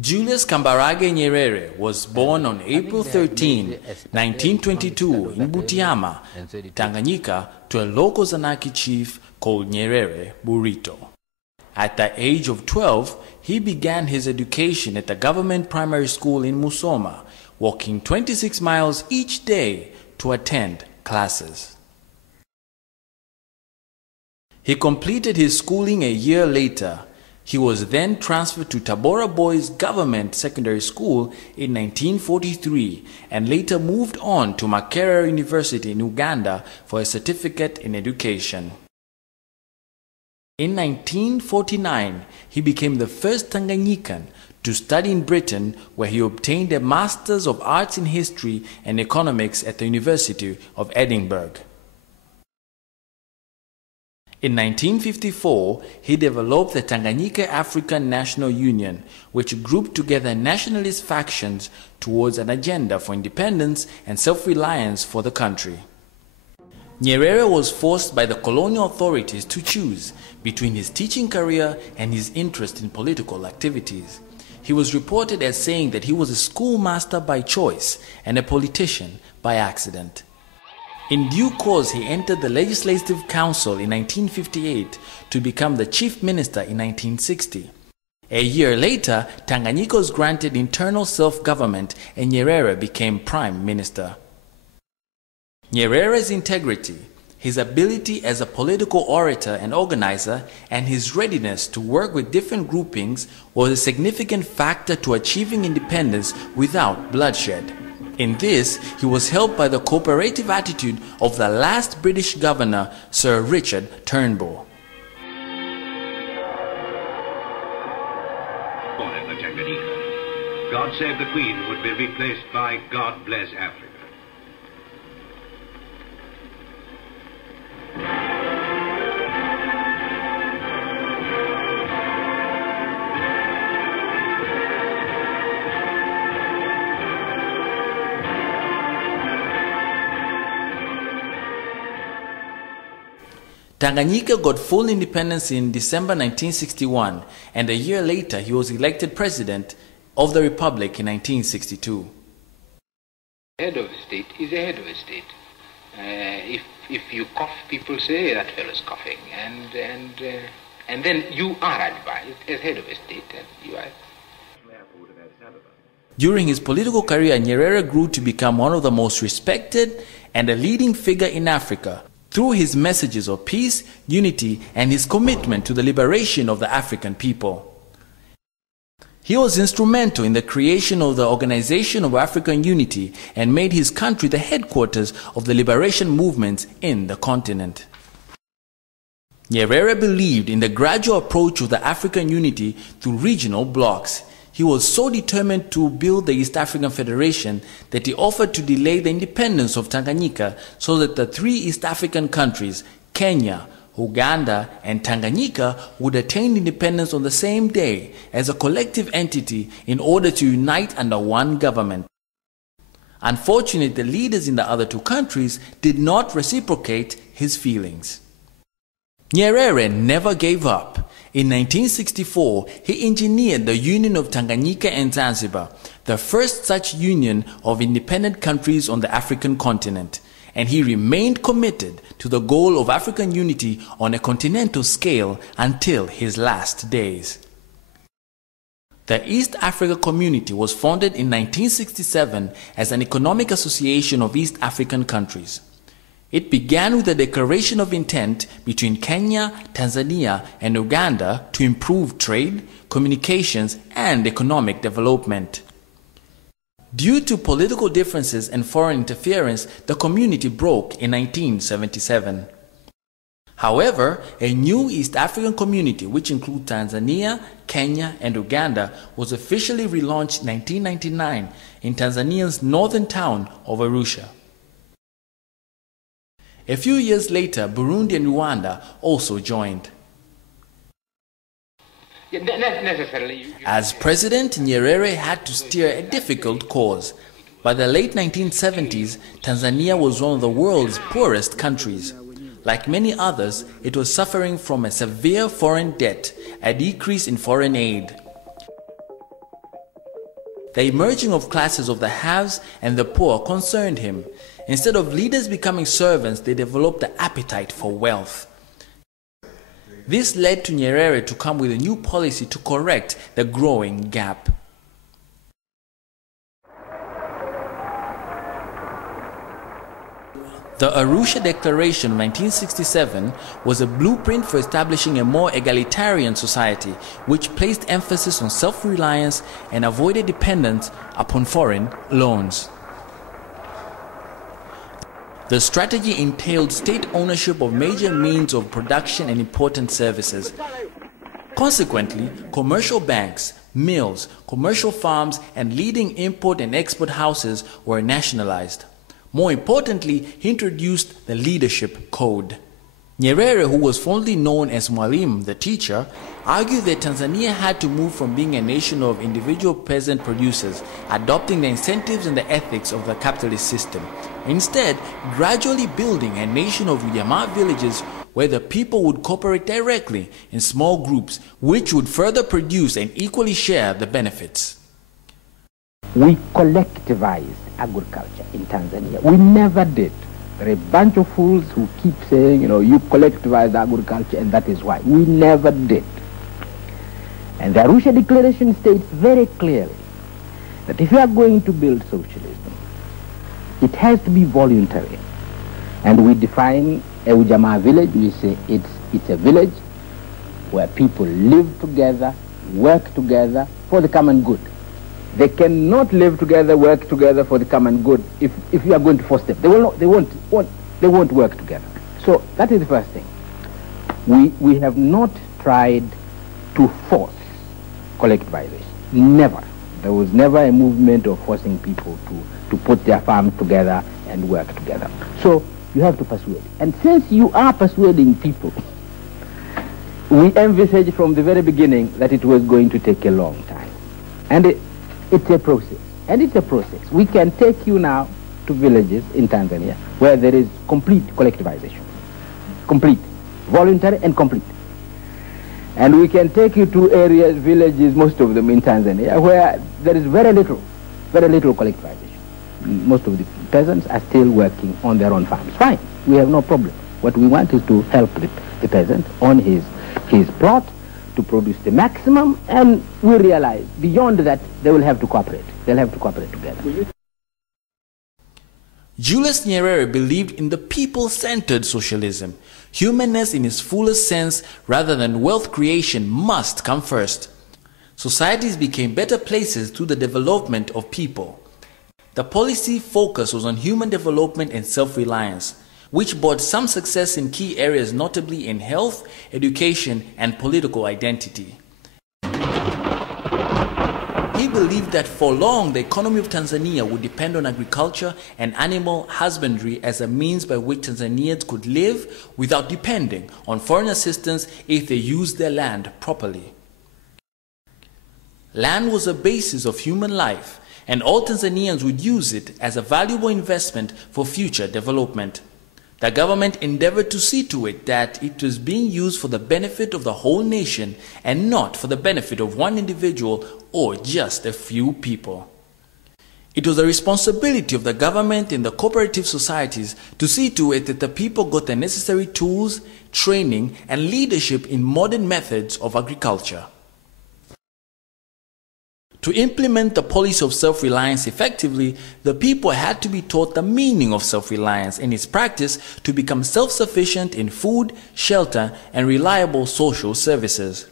Julius Nyerere was born on April 13, 1922 in Butiama, Tanganyika, to a local Zanaki chief called Nyerere Burito. At the age of 12, he began his education at the government primary school in Musoma, walking 26 miles each day to attend classes. He completed his schooling a year later. He was then transferred to Tabora Boys Government Secondary School in 1943 and later moved on to Makerere University in Uganda for a certificate in education. In 1949, he became the first Tanganyikan to study in Britain, where he obtained a Master's of Arts in History and Economics at the University of Edinburgh. In 1954, he developed the Tanganyika African National Union, which grouped together nationalist factions towards an agenda for independence and self-reliance for the country. Nyerere was forced by the colonial authorities to choose between his teaching career and his interest in political activities. He was reported as saying that he was a schoolmaster by choice and a politician by accident. In due course, he entered the Legislative Council in 1958 to become the Chief Minister in 1960. A year later, Tanganyika was granted internal self-government and Nyerere became Prime Minister. Nyerere's integrity, his ability as a political orator and organizer, and his readiness to work with different groupings was a significant factor to achieving independence without bloodshed. In this, he was helped by the cooperative attitude of the last British governor, Sir Richard Turnbull. Forever Tanganyika. God Save the Queen would be replaced by God Bless Africa. Tanganyika got full independence in December 1961, and a year later he was elected president of the republic in 1962. Head of a state is a head of a state. If you cough, people say that fellow's coughing, and then you are advised as head of a state, and you are. During his political career, Nyerere grew to become one of the most respected and a leading figure in Africa through his messages of peace, unity, and his commitment to the liberation of the African people. He was instrumental in the creation of the Organization of African Unity and made his country the headquarters of the liberation movements in the continent. Nyerere believed in the gradual approach of the African unity through regional blocs. He was so determined to build the East African Federation that he offered to delay the independence of Tanganyika so that the three East African countries, Kenya, Uganda, and Tanganyika, would attain independence on the same day as a collective entity in order to unite under one government. Unfortunately, the leaders in the other two countries did not reciprocate his feelings. Nyerere never gave up. In 1964, he engineered the Union of Tanganyika and Zanzibar, the first such union of independent countries on the African continent, and he remained committed to the goal of African unity on a continental scale until his last days. The East Africa Community was founded in 1967 as an economic association of East African countries. It began with a declaration of intent between Kenya, Tanzania, and Uganda to improve trade, communications, and economic development. Due to political differences and foreign interference, the community broke in 1977. However, a new East African community, which includes Tanzania, Kenya, and Uganda, was officially relaunched in 1999 in Tanzania's northern town of Arusha. A few years later, Burundi and Rwanda also joined. As president, Nyerere had to steer a difficult course. By the late 1970s, Tanzania was one of the world's poorest countries. Like many others, it was suffering from a severe foreign debt, a decrease in foreign aid. The emerging of classes of the haves and the poor concerned him. Instead of leaders becoming servants, they developed the appetite for wealth. This led to Nyerere to come with a new policy to correct the growing gap. The Arusha Declaration of 1967 was a blueprint for establishing a more egalitarian society, which placed emphasis on self-reliance and avoided dependence upon foreign loans. The strategy entailed state ownership of major means of production and important services. Consequently, commercial banks, mills, commercial farms, and leading import and export houses were nationalized. More importantly, he introduced the leadership code. Nyerere, who was fondly known as Mwalimu, the teacher, argued that Tanzania had to move from being a nation of individual peasant producers, adopting the incentives and the ethics of the capitalist system. Instead, gradually building a nation of Ujamaa villages where the people would cooperate directly in small groups, which would further produce and equally share the benefits. We collectivized agriculture in Tanzania. We never did. There are a bunch of fools who keep saying, you collectivized agriculture and that is why. We never did. And the Arusha Declaration states very clearly that if you are going to build socialism, it has to be voluntary. And we define a Ujamaa village, we say it's a village where people live together, work together for the common good. They cannot live together, work together for the common good if you are going to force them. They won't work together. So that is the first thing. We have not tried to force collectivization. Never. There was never a movement of forcing people to put their farms together and work together. So you have to persuade. And since you are persuading people, we envisaged from the very beginning that it was going to take a long time. And it's a process, and it's a process. We can take you now to villages in Tanzania where there is complete collectivization. Complete. Voluntary and complete. And we can take you to areas, villages, most of them in Tanzania, where there is very little collectivization. Most of the peasants are still working on their own farms. Fine, we have no problem. What we want is to help the peasant on his plot to produce the maximum, and we realize beyond that they will have to cooperate. They'll have to cooperate together. Julius Nyerere believed in the people-centered socialism. Humanness in its fullest sense rather than wealth creation must come first. Societies became better places through the development of people. The policy focus was on human development and self-reliance, which brought some success in key areas, notably in health, education, and political identity. He believed that for long the economy of Tanzania would depend on agriculture and animal husbandry as a means by which Tanzanians could live without depending on foreign assistance if they used their land properly. Land was the basis of human life, and all Tanzanians would use it as a valuable investment for future development. The government endeavored to see to it that it was being used for the benefit of the whole nation and not for the benefit of one individual or just a few people. It was the responsibility of the government and the cooperative societies to see to it that the people got the necessary tools, training, and leadership in modern methods of agriculture. To implement the policy of self-reliance effectively, the people had to be taught the meaning of self-reliance and its practice to become self-sufficient in food, shelter, and reliable social services.